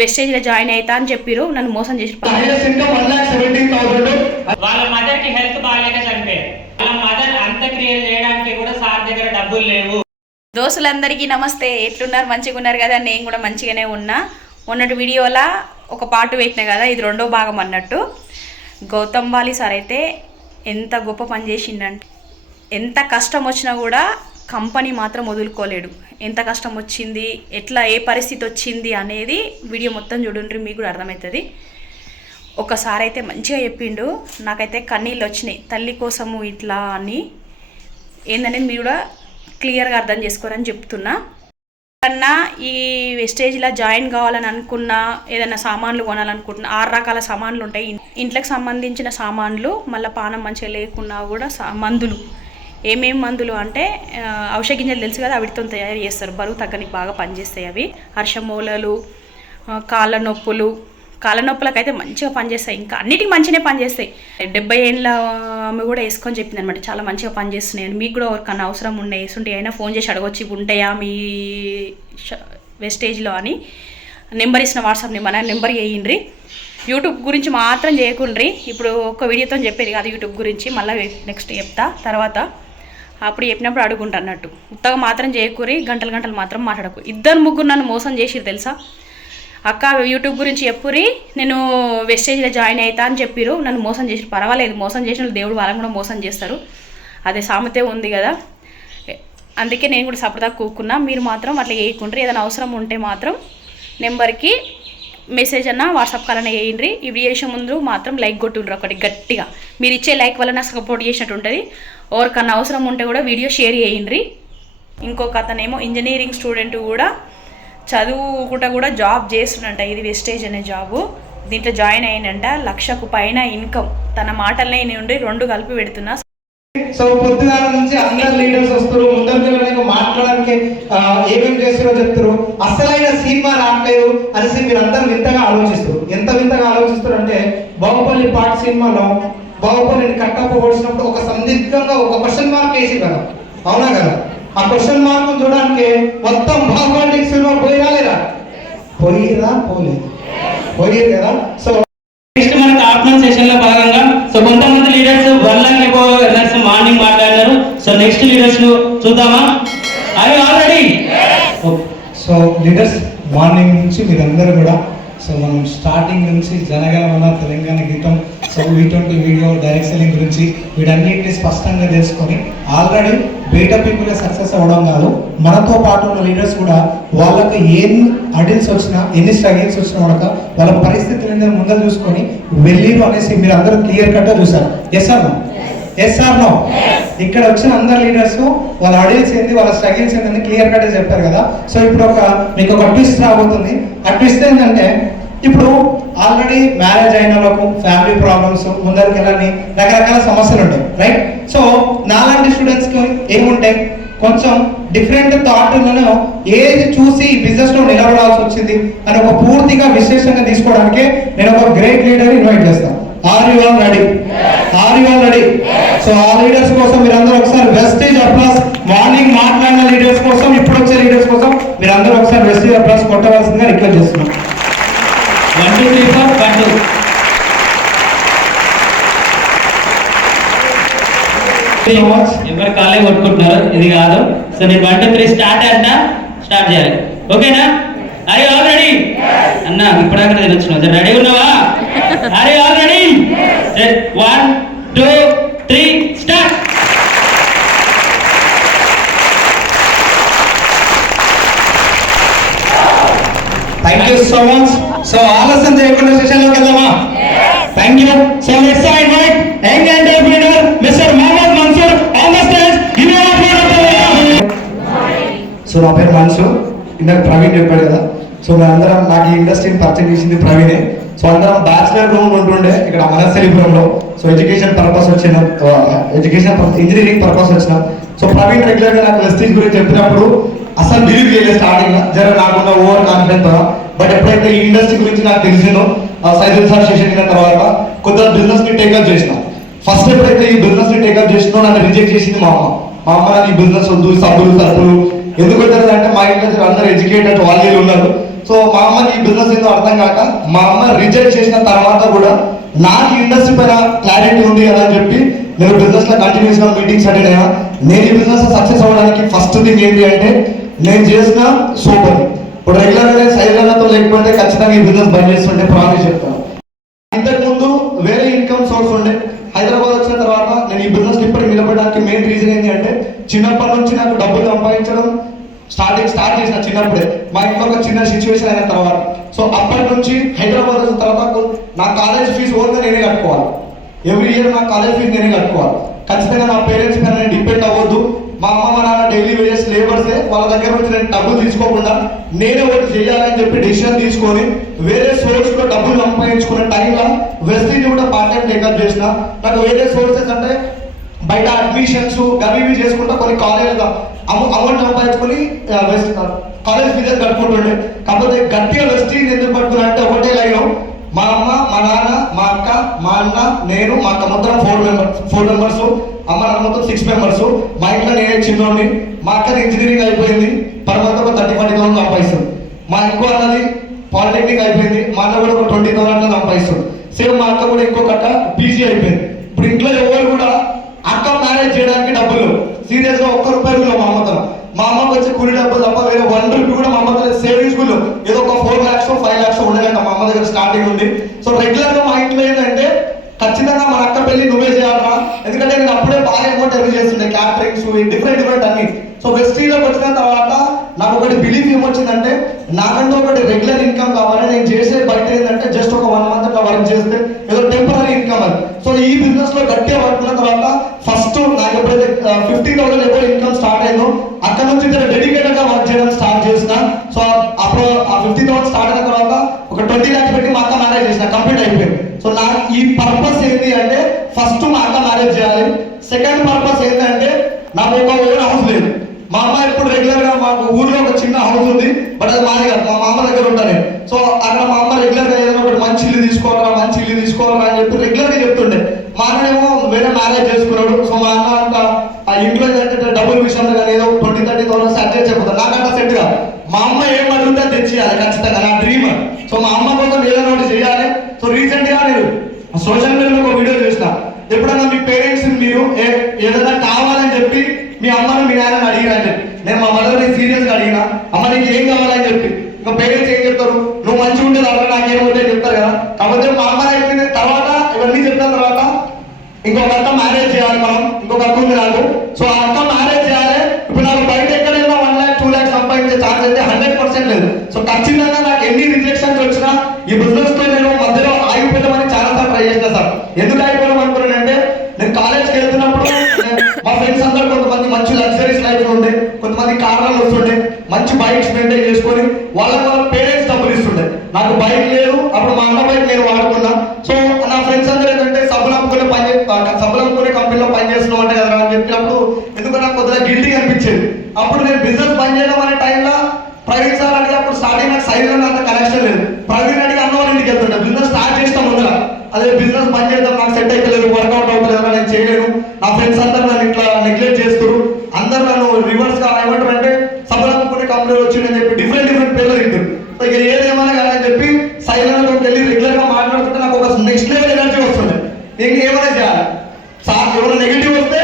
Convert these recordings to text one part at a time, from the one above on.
వెస్టేజ్లో join అవుతా అని చెప్పారు, నన్ను మోసం చేసి వాళ్ళ మదర్ కి హెల్త్ బాగాలేక చనిపోయారు. వాళ్ళ మదర్ అంత్యక్రియలు చేయడానికి కూడా సార్ దగ్గర డబ్బులు లేవు. దోస్తులందరికీ నమస్తే, ఎట్లున్నారు? మంచిగా ఉన్నారు కదా? నేను కూడా మంచిగానే ఉన్నా. మొన్నటి వీడియోలా ఒక పార్ట్ పెట్టినా కదా, ఇది రెండో భాగం అన్నట్టు. గౌతమ్ వాలీ సార్ అయితే ఎంత గొప్ప పని చేసిండంటే, ఎంత కష్టం వచ్చినా కూడా కంపెనీ మాత్రం వదులుకోలేడు. ఎంత కష్టం వచ్చింది, ఎట్లా ఏ పరిస్థితి వచ్చింది అనేది వీడియో మొత్తం చూడండి, మీకు కూడా అర్థమవుతుంది. ఒకసారి అయితే మంచిగా చెప్పిండు, నాకైతే కన్నీళ్ళు వచ్చినాయి. తల్లి కోసము ఇట్లా అని ఏందనేది మీరు కూడా క్లియర్గా అర్థం చేసుకోరని చెప్తున్నా. అన్నా ఈ వెస్టేజ్లో జాయిన్ కావాలని అనుకున్నా, ఏదైనా సామాన్లు కొనాలనుకుంటున్నా, 6 రకాల సామాన్లు ఉంటాయి ఇంట్లోకి సంబంధించిన సామాన్లు. మళ్ళీ పానం మంచిగా లేకున్నా కూడా మందులు, ఏమేమి మందులు అంటే ఔషధ గింజలు తెలుసు కదా, అవిటితో తయారు చేస్తారు. బరువు తగ్గనికి బాగా పనిచేస్తాయి అవి. హర్షమూలలు, కాళ్ళ నొప్పులకు అయితే మంచిగా పనిచేస్తాయి. ఇంకా అన్నిటికీ మంచిగానే పనిచేస్తాయి. 70 ఏళ్ళ ఆమె కూడా వేసుకొని చెప్పింది అనమాట, చాలా మంచిగా పనిచేస్తున్నాయి. మీకు కూడా ఎవరికన్నా అవసరం ఉండే వేసుంటే అయినా ఫోన్ చేసి అడగొచ్చి, ఉంటాయా మీ వెస్టేజ్లో అని. నెంబర్ ఇచ్చిన వాట్సాప్ నెంబర్ వేయండి. యూట్యూబ్ గురించి మాత్రం చేయకుండ్రి. ఇప్పుడు ఒక వీడియోతో చెప్పేది కాదు యూట్యూబ్ గురించి, మళ్ళీ నెక్స్ట్ చెప్తా తర్వాత. అప్పుడు చెప్పినప్పుడు అడుగుంటా అన్నట్టు. ఉత్తగా మాత్రం చేయకూరి, గంటలు మాత్రం మాట్లాడకు. 2-3 నన్ను మోసం చేసిరు తెలుసా. అక్క యూట్యూబ్ గురించి చెప్పురి, నేను వెస్టేజ్లో జాయిన్ అవుతా అని చెప్పారు, నన్ను మోసం చేసి. పర్వాలేదు, మోసం చేసిన దేవుడు వాళ్ళని కూడా మోసం చేస్తారు, అదే సామెతే ఉంది కదా. అందుకే నేను కూడా సపరేట్గా కూకున్నా. మీరు మాత్రం అట్లా వేయకుండ్రి. ఏదైనా అవసరం ఉంటే మాత్రం నెంబర్కి మెసేజ్ అన్న వాట్సాప్ కాల్ అన్న వేయండి. ఈ వీడియో చేసే ముందు మాత్రం లైక్ కొట్టుండ్రు ఒకటి గట్టిగా. మీరు ఇచ్చే లైక్ వల్ల నాకు సపోర్ట్ చేసినట్టు ఉంటుంది. ఎవరికన్నా అవసరం ఉంటే కూడా వీడియో షేర్ చేయండి. ఇంకొక అతనేమో ఇంజనీరింగ్ స్టూడెంట్ కూడా, చదువుకుంటా కూడా జాబ్ చేస్తుండంట. ఇది వెస్టేజ్ అనే జాబు. దీంట్లో జాయిన్ అయ్యిందంట. 1,00,000కు పైన ఇన్కమ్. తన మాటలనే నుండి 2 కలిపి పెడుతున్నా. సో పొద్దుగాల నుంచి అందరు లీడర్స్ వస్తారు, ముందరికి మాట్లాడడానికి ఏమేమి చేస్తారో చెప్తారు. అసలైన సినిమా రావట్లేదు అనేసి మీరు అందరూ వింతగా ఆలోచిస్తారు. ఎంత వింతగా ఆలోచిస్తారు అంటే, బాహుబలి పార్ట్ సినిమాలో బాహుబలిని కట్టప్ప పొడిచినప్పుడు ఒక సందిగ్ధంగా ఒక క్వశ్చన్ మార్క్ వేసి కదా, అవునా కదా? ఆ క్వశ్చన్ మార్క్ చూడడానికి మొత్తం బాహుబలి సినిమా పోయిరా లేదా? పోయిరు కదా. సో నెక్స్ట్ మనకు ఆఫ్టర్నూన్ సెషన్ లో భాగంగా సో కొంతమంది లీడర్స్ 1 lakh మార్నింగ్ మాట్లాడారు. సో నెక్స్ట్ లీడర్స్ ను చూద్దామా? I already. So leaders morning నుంచి మీరందరూ కూడా, సో మనం స్టార్టింగ్ నుంచి జనగణమన, తెలంగాణ గీతం, so V20 video, direct selling గురించి వీటన్నిటిని స్పష్టంగా తెలుసుకొని ఆల్రెడీ బయట పీపుల్ సక్సెస్ అవ్వడం కాదు, మనతో పాటు ఉన్న లీడర్స్ కూడా వాళ్ళకి ఎన్ని అడిల్స్ వచ్చినా, ఎన్ని స్ట్రగిల్స్ వచ్చినా కూడా వాళ్ళ పరిస్థితులను ముందర చూసుకొని వెళ్ళిరు అనేసి మీరు అందరూ క్లియర్ కట్గా చూసారు. Yes or no? ఇక్కడ వచ్చిన అందరు లీడర్స్ వాళ్ళ అడిల్స్ ఏంది, వాళ్ళ స్ట్రగిల్స్ ఏంటని క్లియర్ కట్గా చెప్పారు కదా. సో ఇప్పుడు మీకు ఒక ట్విస్ట్ రాబోతుంది. ఆ ట్విస్ట్ ఏంటంటే, ఇప్పుడు ఆల్రెడీ మ్యారేజ్ అయిన వాళ్ళకు ఫ్యామిలీ ప్రాబ్లమ్స్, ముందరికి వెళ్ళని రకరకాల సమస్యలు ఉంటాయి, రైట్? సో నాలాంటి స్టూడెంట్స్కి ఏముంటాయి, కొంచెం డిఫరెంట్ థాట్లను ఏది చూసి ఈ బిజినెస్లో నిలబడాల్సి వచ్చింది అని ఒక పూర్తిగా విశ్లేషణగా తీసుకోవడానికి నేను ఒక గ్రేట్ లీడర్ ఇన్వైట్ చేస్తాను. Are you all ready? So ఆ లీడర్స్ కోసం మీరందరూ ఒకసారి వెస్టేజ్ అప్లాస్, మార్నింగ్ మాట్లాడిన లీడర్స్ కోసం, ఇప్పుడు వచ్చే లీడర్స్ కోసం మీరందరూ ఒకసారి వెస్టేజ్ అప్లాస్ కొట్టవలసిందిగా రిక్వెస్ట్ చేస్తున్నాం. 1 2 3 4 1 2. ఎవరు కాలే కొట్టుకుంటున్నారు, ఇది కాదు. సో నేను 1 2 3 స్టార్ట్ చేయాలి, ఓకేనా? అరే ఆల్రెడీ అన్న ఇప్పుడాక తెలియచ్చు, రెడీ ఉన్నావా? అరే already 1 2 3 start. Thank you so much. So ఆలస్యం చేయకుండా సెషన్లోకి వెళ్దామా? Thank you. So let's invite young entrepreneur mister Mohammed Mansoor on the stage. Give you all so నా పేరు మన్సూర్, ఇందాక ప్రవీణ్ చెప్పాడు కదా. సో మేమందరం, నాకు ఈ ఇండస్ట్రీని పరిచయం చేసింది ప్రవీణే. సో అందరం బ్యాచిలర్ రూమ్ ఉంటుండే ఇక్కడ మనసలిపురంలో. సో ఎడ్యుకేషన్ పర్పస్ వచ్చినాం, ఇంజనీరింగ్ పర్పస్ వచ్చినాం. సో ప్రవీణ్ రెగ్యులర్గా నాకు వెస్టేజ్ గురించి చెప్పినప్పుడు అసలు బిలీవ్ చేయలేదు స్టార్టింగ్ లో, జర నాకున్న ఓవర్ కాన్ఫిడెన్స్. బట్ ఎప్పుడైతే ఈ ఇండస్ట్రీ గురించి నాకు తెలిసిందో, సైదుల్ సార్ సెషన్ అయిన తర్వాత కొద్దిగా బిజినెస్ ని టేకప్ చేసిన. ఫస్ట్ ఎప్పుడైతే ఈ బిజినెస్ ని టేకప్ చేసినో నన్ను రిజెక్ట్ చేసింది మా అమ్మ. నాకు ఈ బిజినెస్ వద్దు, సబ్బులు సరుకులు ఎందుకు పెట్టారు అంటే, మా ఇంట్లో అందరూ ఎడ్యుకేటెడ్ వాళ్ళు ఉన్నారు. సో మా అమ్మకి ఈ బిజినెస్ ఏందో అర్థం కాక మా అమ్మ రిజెక్ట్ చేసిన తర్వాత కూడా నాకు ఇండస్ట్రీ పైన క్లారిటీ ఉంది కదా అని చెప్పి నేను బిజినెస్ లో కంటిన్యూస్ గా మీటింగ్స్ అటెండ్ అయినా. నేను ఈ బిజినెస్ సక్సెస్ అవ్వడానికి ఫస్ట్ థింగ్ ఏంటి అంటే నేను చేసిన సూపర్. ఇప్పుడు రెగ్యులర్ గా సైలెంట్తో లేకపోతే ఖచ్చితంగా ఈ బిజినెస్ బంద్ చేస్తుంటే ప్రామిస్ చెప్తాను. ఇంతకు ముందు వేరే ఇన్కమ్ సోర్స్ ఉండే. హైదరాబాద్ వచ్చిన తర్వాత నేను ఈ బిజినెస్ ఇప్పటికి నిలబడడానికి మెయిన్ రీజన్ ఏంటి అంటే చిన్నప్పటి నుంచి నాకు డబ్బులు సంపాదించడం స్టార్ట్ చేసిన చిన్నప్పుడే. మా ఇంట్లో ఒక చిన్న సిచ్యువేషన్ అయిన తర్వాత సో అప్పటి నుంచి హైదరాబాద్ వచ్చిన తర్వాత నా కాలేజ్ ఫీజు ఓన్గా నేనే కట్టుకోవాలి. ఎవ్రీ ఇయర్ నా కాలేజ్ ఫీజు నేనే కట్టుకోవాలి. ఖచ్చితంగా నా పేరెంట్స్ పైన నేను డిపెండ్ అవ్వద్దు. మా అమ్మ మా నాన్న డైలీ వేజెస్ లేబర్సే, వాళ్ళ దగ్గర నుంచి నేను డబ్బులు తీసుకోకుండా నేనే ఒకటి చేయాలని చెప్పి డెసిషన్ తీసుకొని వేరే సోర్స్ లో డబ్బులు సంపాదించుకునే టైంలో వెస్టీజ్ కూడా పార్ట్ టైం టేకప్ చేసిన. నాకు వేరే సోర్సెస్ అంటే బయట అడ్మిషన్స్ గవి చేసుకుంటా కొన్ని కాలేజ్ అమౌంట్ సంపాదించుకొని కాలేజ్ ఫీజెస్ కట్టుకుంటుండే. కాకపోతే గట్టిగా వెస్టీజ్ ఎందుకు పడుతున్నా అంటే ఒకటే లైన్, మా అమ్మ మా నాన్న మా అక్క మా అన్న నేను మా అక్క మొత్తం 4 మెంబర్స్, అమ్మ నాన్న మొత్తం 6 మెంబర్స్. మా ఇంట్లో నేనే చిన్నోడిని. మా అక్కది ఇంజనీరింగ్ అయిపోయింది, పర్ మంత్ ఒక 30-40,000 సంపాదిస్తుంది. మా ఇంకో అన్నది పాలిటెక్నిక్ అయిపోయింది, మా అన్న కూడా ఒక 20,000 సంపాదిస్తుంది. సేమ్ మా అక్క కూడా ఇంకొక అక్క పీజీ అయిపోయింది. ఇప్పుడు ఇంట్లో ఎవరు కూడా అక్క మ్యారేజ్ చేయడానికి డబ్బులు సీరియస్ గా ₹1 మా అమ్మతో. మా అమ్మకి వచ్చే కూలి డబ్బులు తప్ప వేరే ₹1 కూడా మా అమ్మతో సేవింగ్స్ లో ఏదో ఒక 4 lakhs 5 lakhs ఉండేదంట మా అమ్మ దగ్గర స్టార్టింగ్ ఉంది. సో రెగ్యులర్ గా మా ఇంట్లో ఏంటంటే ఖచ్చితంగా మన అక్క పెళ్లి నువ్వే చేయాలరా, ఎందుకంటే నేను అప్పుడే బాగా అమౌంట్ ఎర్న్ చేస్తుండే క్యాటరింగ్స్ డిఫరెంట్ అన్ని. సో వెస్టీలోకి వచ్చిన తర్వాత నాకు ఒకటి బిలీఫ్ ఏమొచ్చిందంటే నాకంటూ ఒకటి రెగ్యులర్ ఇన్కమ్ కావాలి. నేను చేసే బయట ఏంటంటే జస్ట్ ఒక 1 month అట్లా వర్క్ చేస్తే ఏదో టెంపరీ ఇన్కమ్ అది. సో ఈ బిజినెస్ లో గట్టిగా పడుతున్న తర్వాత ఫస్ట్ నాకు ఎప్పుడైతే 50,000 ఎప్పుడు ఇన్కమ్ స్టార్ట్ అయిందో అక్కడ నుంచి డెడికేటెడ్ గా వర్క్ చేయడం స్టార్ట్ చేసిన. సో అప్పుడు ఆ 50,000 స్టార్ట్ అయిన తర్వాత ఒక 20 lakhs పెట్టి మా అక్క మ్యారేజ్ చేసిన, కంప్లీట్ అయిపోయింది. సో నాకు ఈ పర్పస్ ఏంటి అంటే ఫస్ట్ మా అక్క మ్యారేజ్ చేయాలి. సెకండ్ పర్పస్ ఏంటంటే నాకు ఒక ఓన్ హౌస్ లేదు. మా అమ్మ ఇప్పుడు రెగ్యులర్ గా మాకు ఊర్లో ఒక చిన్న హౌస్ ఉంది, బట్ అది మాది కాదు, మా అమ్మ దగ్గర ఉంటాను. సో అక్కడ మా అమ్మ రెగ్యులర్ గా ఏదైనా ఒకటి మంచి ఇల్లు తీసుకోవాలా అని చెప్పి రెగ్యులర్ గా చెప్తుండే. మా అన్నేమో వేరే మ్యారేజ్ చేసుకున్నాడు. సో మా అన్న అంత ఆ ఇంట్లో ఏంటంటే డబ్బుల విషయంలో కానీ ఏదో 20-30,000 సెట్ చేసి చెప్తాను. నాకంటే సెట్ గా మా అమ్మ ఏం అడుగుతా తెచ్చేయాలి ఖచ్చితంగా, నా డ్రీమ్. సో మా అమ్మ కోసం ఏదైనా ఒకటి చేయాలి. సో రీసెంట్ గా నేను సోషల్ మీడియాలో ఒక వీడియో చూసిన. ఎప్పుడన్నా మీ పేరెంట్స్ మీరు ఏదైనా కావాలని చెప్పి మీ అమ్మను మీ నాన్నని అడిగిరని చెప్పి, నేను మా మదర్ని సీరియస్ గా అడిగిన, అమ్మ నీకు ఏం కావాలని చెప్పి. ఇంకా పేరెంట్స్ ఏం చెప్తారు, నువ్వు మంచిగా ఉంటే అలా నాకేమవుతాయి చెప్తారు కదా. కాకపోతే మా అమ్మ అయిపోయిన తర్వాత ఇవన్నీ చెప్పిన తర్వాత ఇంకొక అక్క మ్యారేజ్ చేయాలి, మనం ఇంకొక అక్క ఉంది నాకు. సో ఆ అక్క మ్యారేజ్ చేయాలి. ఇప్పుడు నాకు బయట ఎక్కడైనా 1 lakh 2 lakhs సంపాదించే ఛాన్స్ అయితే 100% లేదు. సో ఖచ్చితంగా నాకు ఎన్ని రిజెక్షన్స్ వచ్చినా ఈ బిజినెస్ తో నేను మధ్యలో ఆగిపోతామని చాలా సార్లు ట్రై చేసిన సార్. ఎందుకు ఆగిపోవడం అనుకున్నానంటే నేను కాలేజ్కి వెళ్తున్నప్పుడు మా ఫ్రెండ్స్ అందరూ కొంతమంది మంచి లగ్జరీస్ లైఫ్ ఉండే, కొంతమంది కార్లలో వస్తుండే, మంచి బైక్స్ మెయింటైన్ చేసుకొని వాళ్ళ పేరెంట్స్ డబ్బులు ఇస్తుండే. నాకు బైక్ లేదు, అప్పుడు మా అన్న బైక్ నేను వాడుకున్నా. సో నా ఫ్రెండ్స్ అందరూ ఏంటంటే సబ్బులు అమ్ముకునే కంపెనీలో పనిచేస్తున్నాం అంటే కదా అని చెప్పినప్పుడు ఎందుకు నాకు కొద్దిగా గిల్టీ అనిపించేది. అప్పుడు నేను బిజినెస్ పని చేయడం అనే టైంలో ప్రవీణ్ సార్ అడిగి అప్పుడు స్టార్టింగ్ నాకు సైడ్ అంత కనెక్షన్ లేదు. ప్రవీణ్ అడిగి అన్న వాళ్ళ ఇంటికి వెళ్తుండే బిజినెస్ స్టార్ట్ చేస్తాం ముందుగా. అదే బిజినెస్ పని చేద్దాం, నాకు సెట్ అయితే వర్కౌట్ అవుతలేదు, నేను చేయలేను, నా ఫ్రెండ్స్ అందరూ నన్ను ఇట్లా నెగ్లెక్ట్ చేస్తారు, అందరూ నన్ను రివర్స్ గా ఏమంటారు అంటే సబ్బులు అమ్ముకునే కంపెనీలు వచ్చిందని చెప్పి డిఫరెంట్ పేర్లు తింటారు. సో ఇక ఏదేమన్నా కానీ అని చెప్పి సైలెంట్లోకి వెళ్ళి రెగ్యులర్ గా మాట్లాడుతుంటే నాకు ఒక నెక్స్ట్ లెవెల్ ఎనర్జీ వస్తుంది. నేను ఏమైనా చేయాలి సార్, ఏమైనా నెగిటివ్ వస్తే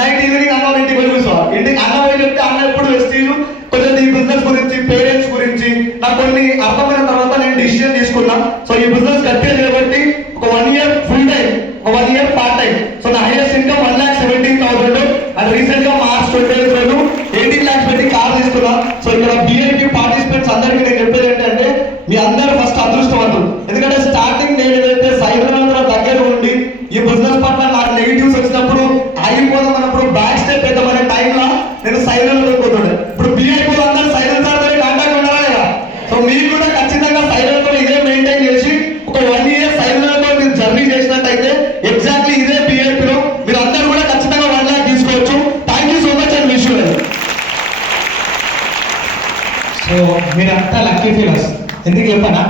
నైట్ ఈవినింగ్ అన్న ఇంటికి వెళ్ళి కూర్చోవాలి. ఇంటికి అన్న పోయి చెప్తే అన్న ఎప్పుడు వెస్టీలు కొంచెం ఈ బిజినెస్ గురించి పేరెంట్స్ గురించి నాకు కొన్ని అర్థమైన తర్వాత నేను డిసిషన్ తీసుకున్నా. సో ఈ బిజినెస్ గట్టిగా చేయబట్టి ఒక 1 year ఫుల్ టైం, ఒక 1 year పార్ట్ టైం. సో నా హైయెస్ట్ ఇన్కమ్ 1,17,000 అండ్ రీసెంట్ గా మార్చ్ 25 18 lakhs పెట్టి కార్ తీసుకున్నా. సో ఇక్కడ బిఐపి పార్టిసిపెంట్స్ అందరికీ నేను చెప్పేది ఏంటంటే మీ అందరూ ఫస్ట్ అదృష్టవంతులు. ఎందుకంటే స్టార్టింగ్ నేను ఏదైతే సైబర్ దగ్గర ఉండి ఈ బిజినెస్ పట్ల నాకు నెగిటివ్స్ వచ్చినప్పుడు ఆగిపోదాం అన్నప్పుడు బ్యాక్ స్టెప్ పెద్దమనే టైంలో నేను సైలెంట్ అయిపోతుండే. ఇప్పుడు బిఐపీ అందరూ సైలెన్స్ సార్తో కాంటాక్ట్ ఉన్నారా లేదా? సో మీరు కూడా ఖచ్చితంగా సైలెంట్ తో ఇదే మెయింటైన్ చేసి ఒక 1 year సైలెంట్ తో మీరు జర్నీ చేసినట్టయితే ఎగ్జాక్ట్లీ ఇదే బిఐపీలో మీరు అందరూ కూడా ఖచ్చితంగా 1 lakh తీసుకోవచ్చు. Thank you so much and wish you. So మీరంతా లక్కీ ఫీలర్స్. ఎందుకు చెప్పనా,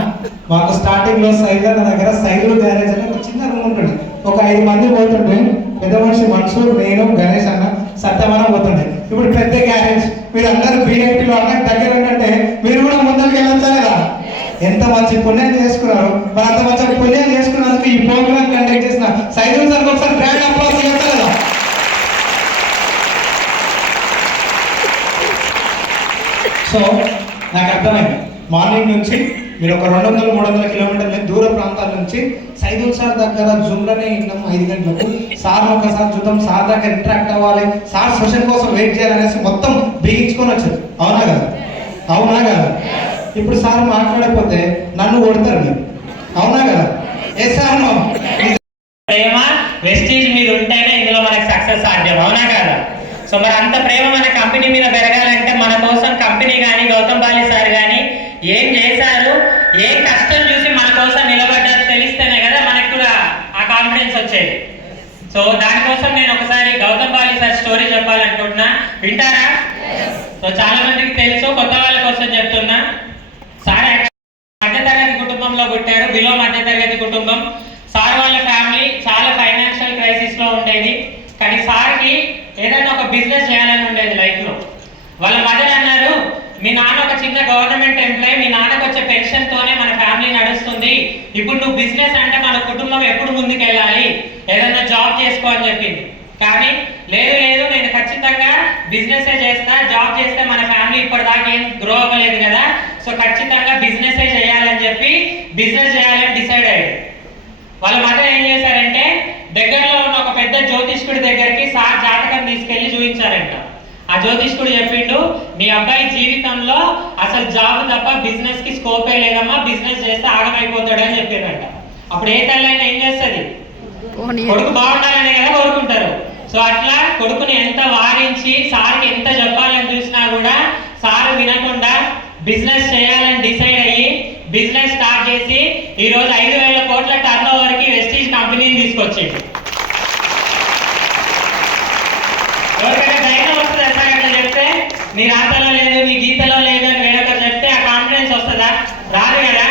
మాకు స్టార్టింగ్ లో సైలెంట్ దగ్గర సైకిల్ గ్యారేజ్ అని ఒక చిన్న రూమ్ ఉంటుంది. ఒక 5 మంది పోతుంటే పెద్ద మనిషి మన్సూర్, నేను, గణేష్ అన్న సత్యవనం పోతుండే. ఇప్పుడు పెద్ద గ్యారేజ్, మీరు అందరూ బీఐటీలో అన్నకు దగ్గర ఏంటంటే మీరు కూడా ముందరికి వెళ్ళొచ్చా కదా. ఎంత మంచి పుణ్యం చేసుకున్నారు. మరి అంత మంచి పుణ్యం చేసుకున్నందుకు ఈ ప్రోగ్రామ్ కండక్ట్ చేసిన సైదుల్ సార్కి ఒకసారి గ్రాండ్ అప్లాస్ చేస్తారు కదా. సో నాకు అర్థమైంది, మార్నింగ్ నుంచి మీరు ఒక 200-300 కిలోమీటర్ల దూర ప్రాంతాల నుంచి సైదుల్ సార్ దగ్గర జూమ్లోనే విన్నాం 5 గంటలకు. సార్ ఒకసారి చూద్దాం, సార్ దగ్గర ఇంటరాక్ట్ అవ్వాలి, సార్ సెషన్ కోసం వెయిట్ చేయాలనేసి మొత్తం బిగించుకొని వచ్చారు. అవునా కదా? అవునా కదా? ఇప్పుడు సార్ మాట్లాడకపోతే నన్ను కొడతారు మీరు. అవునా కదా? ఏ సార్ ప్రేమ వెస్టీజ్ మీద ఉంటేనే ఇందులో మనకి సక్సెస్ సాధ్యం. అవునా కదా? సో మరి అంత ప్రేమ మన కంపెనీ మీద పెరగాలంటే మన కోసం కంపెనీ కానీ గౌతమ్ బాలి సార్ కానీ ఏం చేశారు, ఏం కష్టం చూసి మన కోసం నిలబడ్డారు తెలిస్తేనే కదా మనకు కూడా ఆ కాన్ఫిడెన్స్ వచ్చేది. సో దానికోసం నేను ఒకసారి గౌతమ్ బాలి సార్ స్టోరీ చెప్పాలనుకుంటున్నా. వింటారా? సో చాలా మందికి తెలుసు, కొత్త వాళ్ళ కోసం చెప్తున్నా. సార్ మధ్యతరగతి కుటుంబంలో పుట్టారు, బిలో మధ్యతరగతి కుటుంబం. సార్ వాళ్ళ ఫ్యామిలీ చాలా ఫైనాన్షియల్ క్రైసిస్ లో ఉండేది. కానీ సార్కి ఏదైనా ఒక బిజినెస్ చేయాలని ఉండేది లైఫ్ లో. వాళ్ళ మదర్ అన్నారు, మీ నాన్న ఒక చిన్న గవర్నమెంట్ ఎంప్లాయీ, మీ నాన్నకు వచ్చే పెన్షన్ తోనే మన ఫ్యామిలీ నడుస్తుంది. ఇప్పుడు నువ్వు బిజినెస్ అంటే మన కుటుంబం ఎప్పుడు ముందుకు వెళ్ళాలి, ఏదైనా జాబ్ చేసుకో అని చెప్పింది. కానీ లేదు లేదు, నేను ఖచ్చితంగా బిజినెస్ చేస్తా, జాబ్ చేస్తే మన ఫ్యామిలీ ఇప్పటిదాకా ఏం గ్రో అవ్వలేదు కదా, సో ఖచ్చితంగా బిజినెస్ చేయాలని చెప్పి బిజినెస్ చేయాలని డిసైడ్ అయ్యాడు. వాళ్ళ మదర్ ఏం చేశారంటే దగ్గరలో ఉన్న ఒక పెద్ద జ్యోతిష్కుడి దగ్గరికి సార్ జాతకం తీసుకెళ్లి చూపించారంట. ఆ జ్యోతిష్కుడు చెప్పిండు, మీ అబ్బాయి జీవితంలో అసలు జాబ్ తప్ప బిజినెస్ కి స్కోపే లేదమ్మా, బిజినెస్ చేస్తే ఆగమైపోతాడు అని చెప్పారంట. అప్పుడు ఏ తల్లి అయినా ఏం చేస్తుంది? కొడుకు బాగుండాలనే కదా కోరుకుంటారు. సో అట్లా కొడుకుని ఎంత వారించి సార్కి ఎంత చెప్పాలని చూసినా కూడా సార్ వినకుండా బిజినెస్ చేయాలని డిసైడ్ అయ్యి బిజినెస్ స్టార్ట్ చేసి ఈ రోజు 5,000 కోట్ల టర్న్ ఓవర్ కి వెస్టీజ్ కంపెనీని తీసుకొచ్చింది. ఎవరికైనా ధైర్యం వస్తుంది ఎట్లాగట్లా చెప్తే? నీ రాతలో లేదు, నీ గీతలో లేదు అని వేరొకరు చెప్తే ఆ కాన్ఫిడెన్స్ వస్తుందా? రాదు కదా.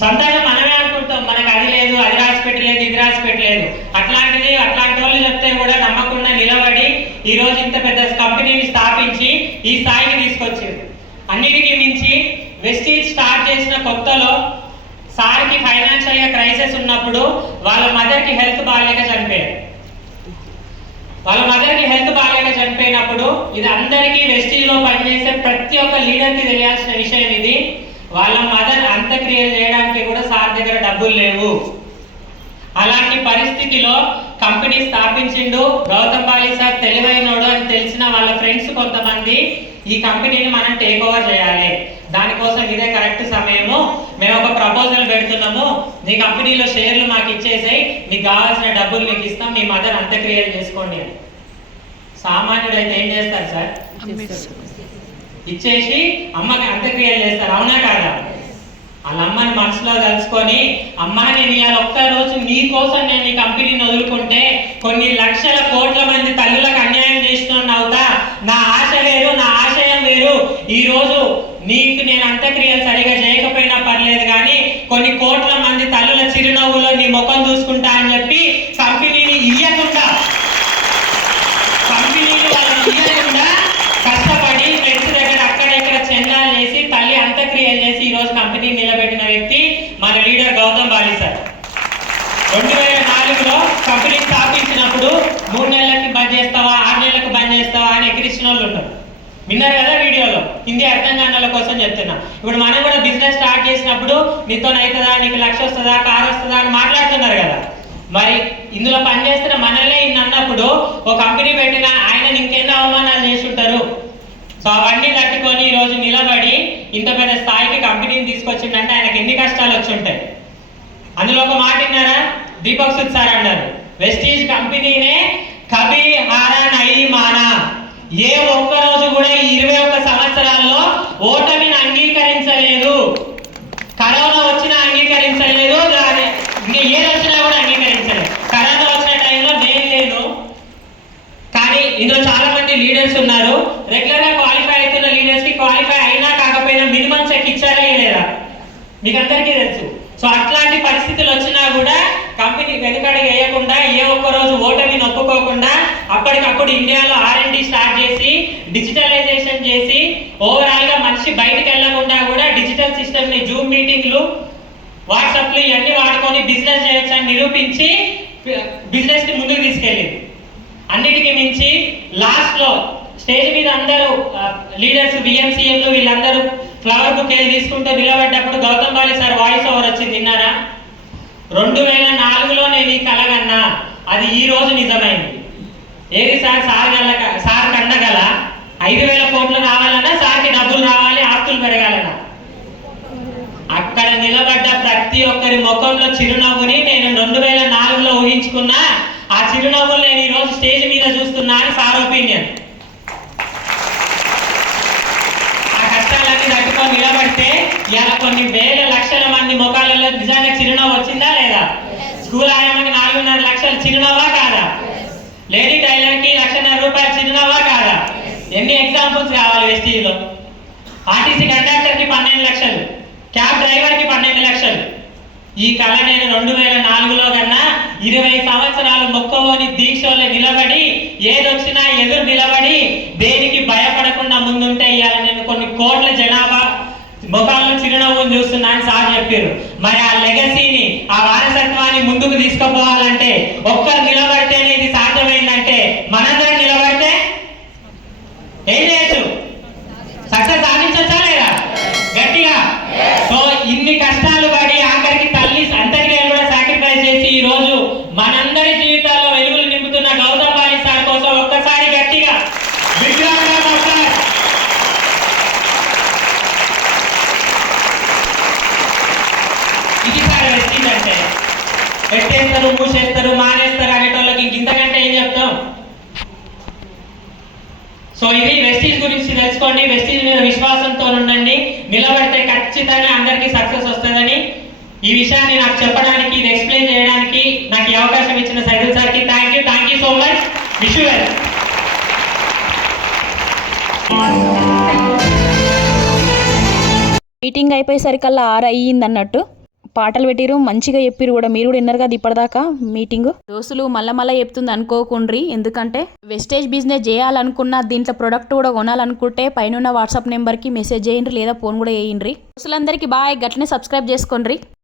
సొంతంగా మనమే అనుకుంటాం, మనకు అది లేదు, అది రాసి పెట్టలేదు, ఇది రాసి పెట్టలేదు. అట్లాంటిది అట్లాంటి వాళ్ళు చెప్తే కూడా నమ్మకుండా నిలబడి ఈ రోజు ఇంత పెద్ద కంపెనీని స్థాపించి ఈ స్థాయికి తీసుకొచ్చింది. అన్నిటికీ మించి వెస్టీజ్ స్టార్ట్ చేసిన కొత్తలో సార్కి ఫైనాన్షియల్ గా క్రైసిస్ ఉన్నప్పుడు వాళ్ళ మదర్కి హెల్త్ బాగాలేక చనిపోయారు. వాళ్ళ మదర్కి హెల్త్ బాగాలేక చనిపోయినప్పుడు ఇది అందరికీ వెస్టీజ్ లో పనిచేసే ప్రతి ఒక్క లీడర్కి తెలియాల్సిన విషయం ఇది. వాళ్ళ మదర్ అంత్యక్రియలు చేయడానికి కూడా సార్ దగ్గర డబ్బులు లేవు. అలాంటి పరిస్థితిలో కంపెనీ స్థాపించిండు. గౌతమ్ బాలి సార్ తెలివైనోడు అని తెలిసిన వాళ్ళ ఫ్రెండ్స్ కొంతమంది ఈ కంపెనీని మనం టేక్ ఓవర్ చేయాలి, దానికోసం ఇదే కరెక్ట్ సమయము, మేము ఒక ప్రపోజల్ పెడుతున్నాము, నీ కంపెనీలో షేర్లు మాకు ఇచ్చేసాయి, మీకు కావాల్సిన డబ్బులు మీకు ఇస్తాం, మీ మదర్ అంత్యక్రియలు చేసుకోండి అని. సామాన్యుడు అయితే ఏం చేస్తారు సార్? ఇచ్చేసి అమ్మకి అంత్యక్రియలు చేస్తారు. అవునా కాదా? వాళ్ళ అమ్మని మనసులో కలుసుకొని, అమ్మ నేను ఇవాళ ఒక్క రోజు మీకోసం నేను ఈ కంపెనీని వదులుకుంటే కొన్ని లక్షల కోట్ల మంది తల్లులకు అన్యాయం చేస్తున్నాను అవుతా, నా ఆశ వేరు, నా ఆశయం వేరు. ఈ రోజు నీకు నేను అంత్యక్రియలు సరిగా చేయకపోయినా పర్లేదు కానీ కొన్ని కోట్ల మంది తల్లుల చిరునవ్వులో నీ ముఖం చూసుకుంటా అని చెప్పి కంపెనీని ఇయ్యకుండా కష్టపడి ఫ్రెండ్స్ దగ్గర అక్కడ ఇక్కడ చందాలు చేసి తల్లి అంత్యక్రియలు చేసి ఈ రోజు కంపెనీ నిలబెట్టిన వ్యక్తి మన లీడర్ గౌతమ్ బాలి సార్. 2004లో కంపెనీ స్థాపించినప్పుడు 3 నెలలకి బంద్ చేస్తావా, 6 నెలలకు బంద్ చేస్తావా అని ఎక్కిరిచిన వాళ్ళు ఉంటారు. విన్నారు కదా వీడియోలో, హిందీ అర్థం కాని వాళ్ళ కోసం చెప్తున్నా. ఇప్పుడు మనం కూడా బిజినెస్ స్టార్ట్ చేసినప్పుడు నీతో అవుతుందా, నీకు 1,00,000 వస్తుందా, కారు వస్తుందా అని మాట్లాడుతున్నారు కదా. మరి ఇందులో పనిచేస్తున్న మనల్నే ఇన్ని అన్నప్పుడు ఒక కంపెనీ పెట్టిన ఆయన ఇంకెన్నో అవమానాలు చేస్తుంటారు. సో అవన్నీ తట్టుకొని ఈ రోజు నిలబడి ఇంత పెద్ద స్థాయికి కంపెనీని తీసుకొచ్చిందంటే ఆయనకి ఎన్ని కష్టాలు వచ్చి ఉంటాయి. అందులో ఒక మాట విన్నారా? దీపక్ సుద్ సార్ అన్నారు, వెస్టీజ్ కంపెనీనే కభీ హారా నహీ మానా. ఏ ఒక్క రోజు కూడా 21 సంవత్సరాల్లో ఓటమిని అంగీకరించలేదు. కరోనా వచ్చినా అంగీకరించలేదు, ఇంకా ఏ వచ్చినా కూడా అంగీకరించలేదు. కరోనా వచ్చిన టైంలో నేను లేను, కానీ ఇందులో చాలా మంది లీడర్స్ ఉన్నారు. రెగ్యులర్ గా క్వాలిఫై అవుతున్న లీడర్స్ కి క్వాలిఫై అయినా కాకపోయినా మినిమం చెక్ ఇచ్చారా లేదా మీకు అందరికీ తెలుసు. సో అట్లాంటి పరిస్థితులు వచ్చినా కూడా కంపెనీ వెనుకడుగు వేయకుండా, ఏ ఒక్క రోజు ఓటమిని ఒప్పుకోకుండా అప్పటి ఎప్పటికప్పుడు ఇండియాలో R&D స్టార్ట్ చేసి డిజిటలైజేషన్ చేసి ఓవరాల్గా మనిషి బయటకు వెళ్లకుండా కూడా డిజిటల్ సిస్టమ్ని జూమ్ మీటింగ్లు వాట్సాప్లు ఇవన్నీ వాడుకొని బిజినెస్ చేయొచ్చు అని నిరూపించి బిజినెస్ని ముందుకు తీసుకెళ్ళింది. అన్నిటికీ మించి లాస్ట్లో స్టేజ్ మీద అందరూ లీడర్స్ BMCMలు వీళ్ళందరూ ఫ్లవర్ బుకే తీసుకుంటూ నిలబడ్డప్పుడు Gautam Bali sir voice over వచ్చింది, విన్నారా? 2004లో నేను ఈ కలగన్నా, అది ఈ రోజు నిజమైంది. ఏది సార్? సార్ కండగల 5,000 కోట్లు రావాలన్నా సార్కి డబ్బులు రావాలి, ఆస్తులు పెరగాలన్నా. అక్కడ నిలబడ్డ ప్రతి ఒక్కరి ముఖంలో చిరునవ్వుని నేను 2004లో ఊహించుకున్నా. ఆ చిరునవ్వులు నేను ఈ రోజు స్టేజ్ మీద చూస్తున్నా అని సార్ ఒపీనియన్. తట్టుకొని నిలబడితే ఇలా కొన్ని వేల లక్షల మంది ముఖాలలో నిజంగా చిరునవ్వు వచ్చిందా లేదా? స్కూల్ ఆయమ్మకి 4.5 లక్షల చిరునవ్వా కాదా? లేడీ టైలర్కి 1,50,000 రూపాయల చిరునవ్వా కాదా? ఎన్ని ఎగ్జాంపుల్స్ కావాలి వెస్టీజ్లో? ఆర్టీసీ కండక్టర్కి 12 లక్షలు, క్యాబ్ డ్రైవర్కి 12 లక్షలు. ఈ కళ నేను 2004లో కన్నా 20 సంవత్సరాలు మొక్కవోని దీక్షలో నిలబడి ఏదొచ్చినా ఎదురు నిలబడి దేనికి భయపడకుండా ముందుంటే ఇవాళ నేను కొన్ని కోట్ల జనాభా ముఖాల్లో చిరునవ్వును చూస్తున్నా అని సార్ చెప్పారు. మరి ఆ లెగసీని, ఆ వారసత్వాన్ని ముందుకు తీసుకుపోవాలంటే ఒక్కరు నిలబడితేనే ఇది సాధ్యమైందంటే మనందరం నిలబడితే ఏం చేయొచ్చు? సక్సెస్ సాధించొచ్చా లేదా? గట్టిగా. సో ఇన్ని కష్టాలు పడి ఆఖరికి తల్లి అంతటి కూడా సాక్రిఫైస్ చేసి ఈ రోజు మనందరి జీవితాల్లో వెలుగులు నింపుతున్న గౌతమ్ బాలి సార్ కోసం ఒక్కసారి గట్టిగా ఇది సార్ వెస్టీజ్ అంటే. పెట్టేస్తారు, మూసేస్తారు, మానేస్తారు అనేటోళ్ళకి ఇంతకంటే ఏం చెప్తాం? సో ఇది వెస్టీజ్ గురించి తెలుసుకోండి. వెస్టీజ్ మీద విశ్వాసంతో ఉండండి. నిలబడితే ఖచ్చితంగా అందరికీ సక్సెస్ వస్తుందని ఈ విషయాన్ని నాకు చెప్పడానికి, ఇది ఎక్స్ప్లెయిన్ చేయడానికి నాకు ఈ అవకాశం ఇచ్చిన సైదుల్ సార్కి thank you so much. Wish you well. Meeting అయిపోయేసరికల్లా 6 అయ్యింది అన్నట్టు. పాటలు పెట్టిరు, మంచిగా చెప్పిరు కూడా. మీరు కూడా విన్నారు కదా ఇప్పటిదాకా మీటింగ్. దోస్తులు మళ్ళా చెప్తుంది అనుకోకుండ్రి. ఎందుకంటే వెస్టేజ్ బిజినెస్ చేయాలనుకున్న, దీంట్లో ప్రొడక్ట్ కూడా కొనాలనుకుంటే పైన వాట్సాప్ నెంబర్కి మెసేజ్ చేయండి, లేదా ఫోన్ కూడా చేయండి. దోస్తులందరికీ బాయ్. గట్లనే సబ్స్క్రైబ్ చేసుకోండి.